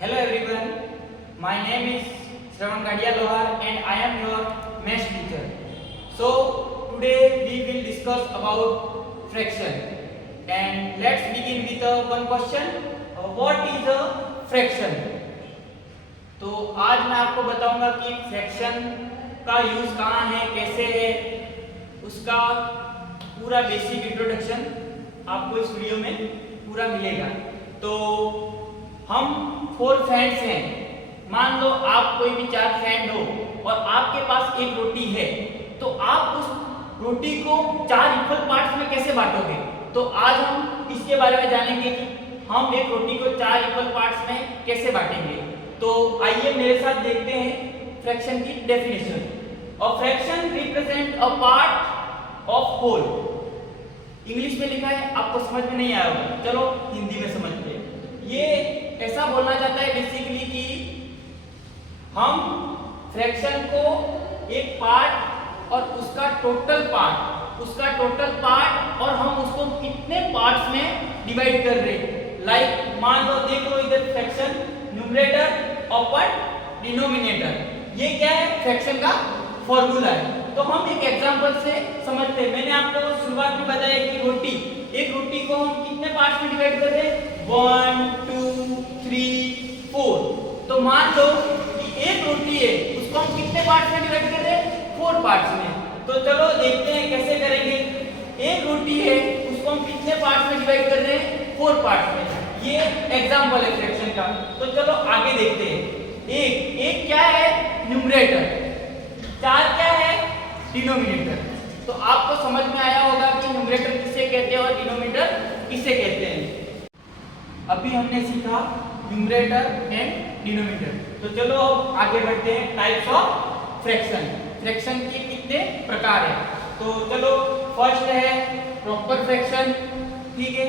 Hello everyone, my name is Shravan Gadia Lohar and I am your maths teacher. So today we will discuss about fraction and let's begin with one question. What is a fraction? तो आज मैं आपको बताऊंगा कि fraction का use कहाँ है, कैसे है, उसका पूरा बेसिक इंट्रोडक्शन आपको इस वीडियो में पूरा मिलेगा। तो हम 4 फ्रेंड्स हैं। मान लो आप कोई भी 4 फ्रेंड हो और आपके पास एक रोटी है, तो आप उस रोटी को 4 इक्वल पार्ट्स में कैसे बांटोगे? तो आज हम इसके बारे में जानेंगे कि हम एक रोटी को 4 इक्वल पार्ट्स में कैसे बांटेंगे। तो आइए मेरे साथ देखते हैं फ्रैक्शन की definition. A fraction represent a part of whole. English में लिखा है, आपको समझ में नहीं आया होगा, चलो हिंदी में समझते हैं। ये ऐसा बोलना चाहता है बेसिकली कि हम फ्रैक्शन को एक पार्ट और उसका टोटल पार्ट और हम उसको कितने पार्ट्स में डिवाइड कर रहे हैं। लाइक मान लो, देख लो इधर फ्रैक्शन न्यूमरेटर अपर डिनोमिनेटर, ये क्या है? फ्रैक्शन का फॉर्मूला है। तो हम एक एग्जांपल से समझते हैं। मैंने आपको शुरुआत में बताया कि एक रोटी को हम कितने पार्ट्स में डिवाइड कर रहे हैं? 1 2 3 4। तो मान लो कि एक रोटी है, उसको हम कितने पार्ट्स में डिवाइड कर रहे हैं? 4 पार्ट्स में। तो चलो देखते हैं कैसे करेंगे। एक रोटी है, उसको हम कितने पार्ट्स में डिवाइड कर रहे हैं? 4 पार्ट्स में। ये एग्जांपल है फ्रैक्शन का। तो चलो आगे देखते हैं। एक क्या है? न्यूमरेटर। 4 क्या है? डिनोमिनेटर। तो आपको समझ में आया होगा कि न्यूमरेटर किसे कहते हैं और डिनोमिनेटर किसे कहते हैं। अभी हमने सीखा न्यूमरेटर एंड डिनोमिनेटर। तो चलो अब आगे बढ़ते हैं। Types of fraction. फ्रैक्शन के कितने प्रकार हैं? तो चलो, फर्स्ट है प्रॉपर फ्रैक्शन, ठीक है।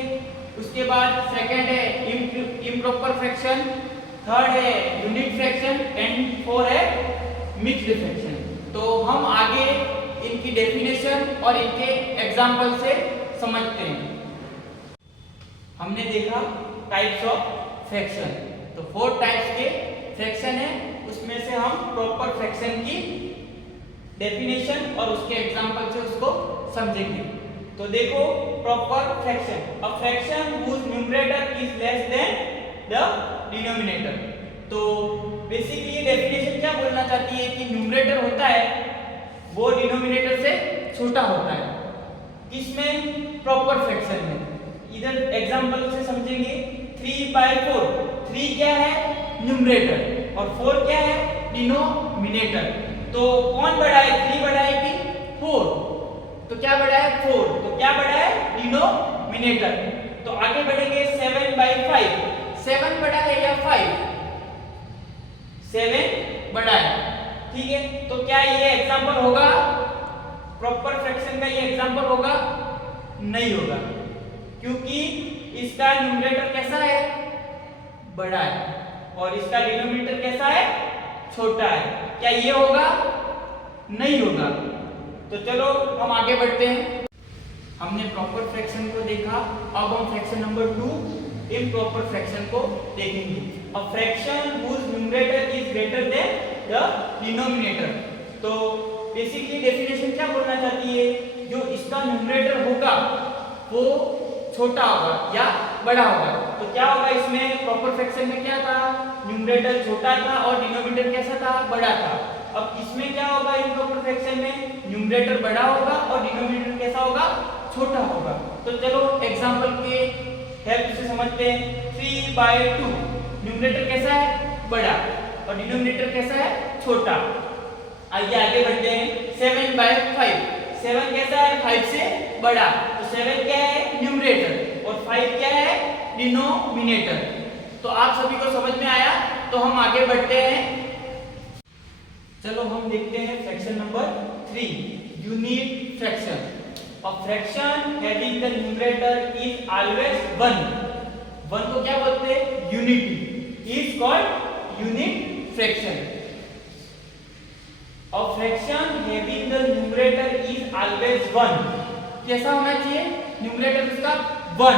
उसके बाद सेकंड है इम्प्रॉपर फ्रैक्शन, थर्ड है यूनिट फ्रैक्शन एंड 4 है मिक्स्ड फ्रैक्शन। तो हम आगे इनकी डेफिनेशन और इनके एग्जांपल से समझते हैं। हमने देखा टाइप्स ऑफ फ्रैक्शन। तो 4 टाइप्स के फ्रैक्शन है, उसमें से हम प्रॉपर फ्रैक्शन की डेफिनेशन और उसके एग्जांपल से उसको समझेंगे। तो देखो, proper fraction, a fraction whose numerator is less than the denominator। तो बेसिकली ये डेफिनेशन क्या बोलना चाहती है कि न्यूमरेटर होता है वो डिनोमिनेटर से छोटा होता है। किसमें? प्रॉपर फ्रैक्शन में। इधर एग्जांपल से समझेंगे। 3/4, 3 क्या है? न्यूमरेटर और 4 क्या है? डिनोमिनेटर। तो कौन बड़ा है? 3 बड़ा है कि 4? तो क्या बड़ा है? 4। तो क्या बड़ा है? डिनोमिनेटर। तो आगे बढ़ेंगे। 7/5, 7 बड़ा है या 5? 7 बड़ा है, ठीक है। तो क्या ये एग्जांपल होगा? प्रॉपर फ्रैक्शन का ये एग्जांपल होगा? नहीं होगा, क्योंकि इसका न्यूमरेटर कैसा है? बड़ा है और इसका डिनोमिनेटर कैसा है? छोटा है। क्या ये होगा? नहीं होगा। तो चलो हम आगे बढ़ते हैं। हमने प्रॉपर फ्रैक्शन को देखा, अब हम फ्रैक्शन नंबर 2 इम्प्रॉपर फ्रैक्शन को देखेंगे। A fraction whose numerator is greater than the denominator। तो बेसिकली डेफिनेशन क्या बोलना चाहती है? जो इसका न्यूमरेटर होगा वो छोटा होगा या बड़ा होगा। तो क्या होगा इसमें? प्रॉपर फ्रैक्शन में क्या था? न्यूमरेटर छोटा था और डिनोमिनेटर कैसा था? बड़ा था। अब इसमें क्या होगा? इम्प्रॉपर फ्रैक्शन में न्यूमरेटर बड़ा होगा और डिनोमिनेटर कैसा होगा? छोटा होगा। तो चलो एग्जांपल के हेल्प से समझते हैं। 3/2, न्यूमरेटर कैसा है? बड़ा और डिनोमिनेटर कैसा है? छोटा। आइए आगे बढ़ते हैं। 7/5, 7 कैसा है? 5 से बड़ा। तो 7 क्या है? न्यूमरेटर और 5 क्या है? डिनोमिनेटर। तो आप सभी को समझ में आया? तो हम आगे बढ़ते हैं। चलो हम देखते हैं fraction number 3, unit fraction. A fraction having the numerator is always 1। 1 को क्या बोलते हैं? Unity. Is called unit fraction। A fraction having the numerator is always 1। कैसा होना चाहिए? न्यूमरेटर उसका वन।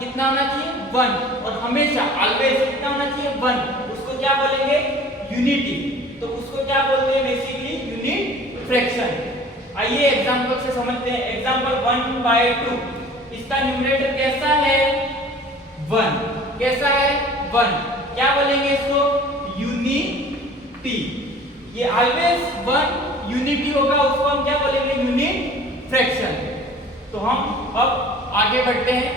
कितना होना चाहिए? वन। और हमेशा ऑलवेज कितना होना चाहिए? वन। उसको क्या बोलेंगे? यूनिटी। तो उसको क्या बोलते हैं? Basically unit fraction. आइए एग्जांपल से समझते हैं। एग्जांपल 1/2, इसका न्यूमरेटर कैसा है? 1। कैसा है? 1। क्या बोलेंगे इसको? यूनिटी। ये ऑलवेज 1 यूनिटी होगा, उसको हम क्या बोलेंगे? Unit fraction. तो हम अब आगे बढ़ते हैं।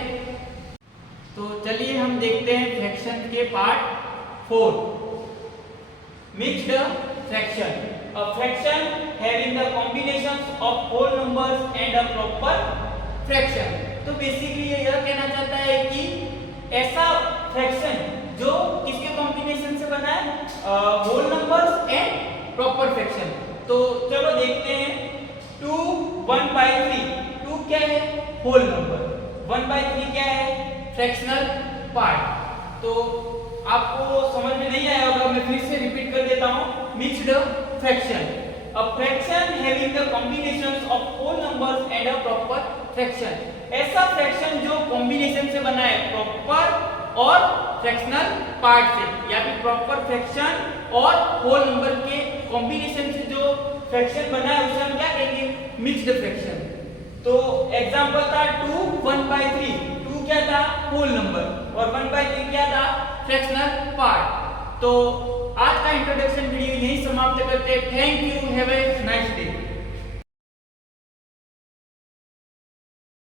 तो चलिए हम देखते हैं फ्रैक्शन के part 4, mixed fraction. A fraction having the combinations of whole numbers and a proper fraction। तो बेसिकली ये यह कहना चाहता है कि ऐसा फ्रैक्शन जो किसके कॉम्बिनेशन से बना है? Whole numbers and proper fraction. तो चलो देखते हैं। 2 1/3, 2 क्या है? Whole number. 1/3 क्या है? Fractional part. तो आपको समझ में नहीं आया होगा, मैं फिर से रिपीट कर देता हूं। Mixed fraction, a fraction having the combinations of whole numbers and a proper fraction. ऐसा फ्रैक्शन जो कॉम्बिनेशन से बना है प्रॉपर और फ्रैक्शनल पार्ट से, या फिर प्रॉपर फ्रैक्शन और होल नंबर के कॉम्बिनेशन से जो फ्रैक्शन बना है उसे हम क्या कहेंगे? Mixed fraction. तो एग्जांपल था 2 1/3। 2 क्या था? होल नंबर, और 1/3 क्या था? Fractional part. तो आज का इंट्रोडक्शन वीडियो यहीं समाप्त करते हैं। Thank you, have a nice day.